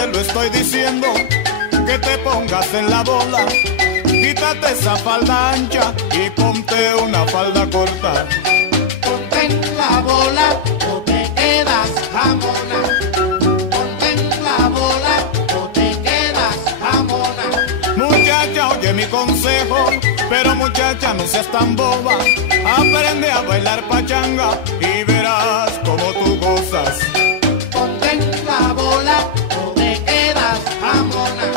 te lo estoy diciendo, que te pongas en la bola. Quítate esa falda ancha y ponte una falda corta. Ponte en la bola o te quedas jamona. Ponte en la bola o te quedas jamona. Muchacha, oye mi consejo, pero muchacha no seas tan boba. Aprende a bailar pachanga y verás como tú gozas. Ponte en la bola o te quedas jamona.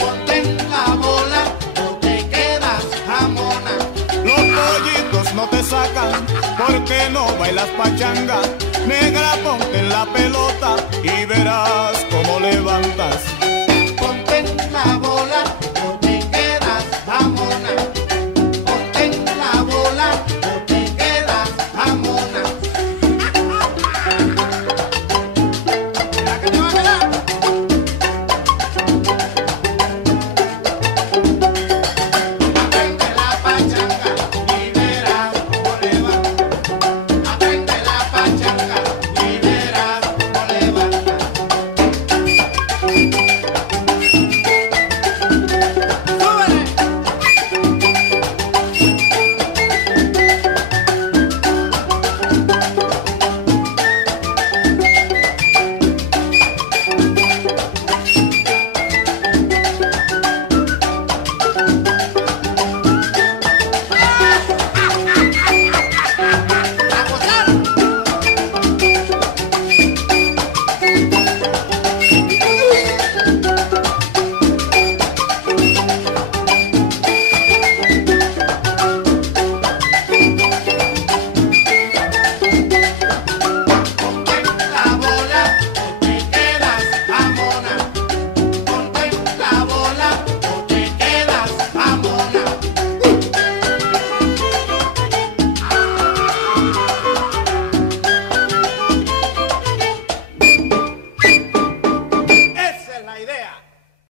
Ponte en la bola o te quedas jamona. Los pollitos no te sacan porque no bailas pachanga. Negra, ponte en la pelota y verás cómo levantas.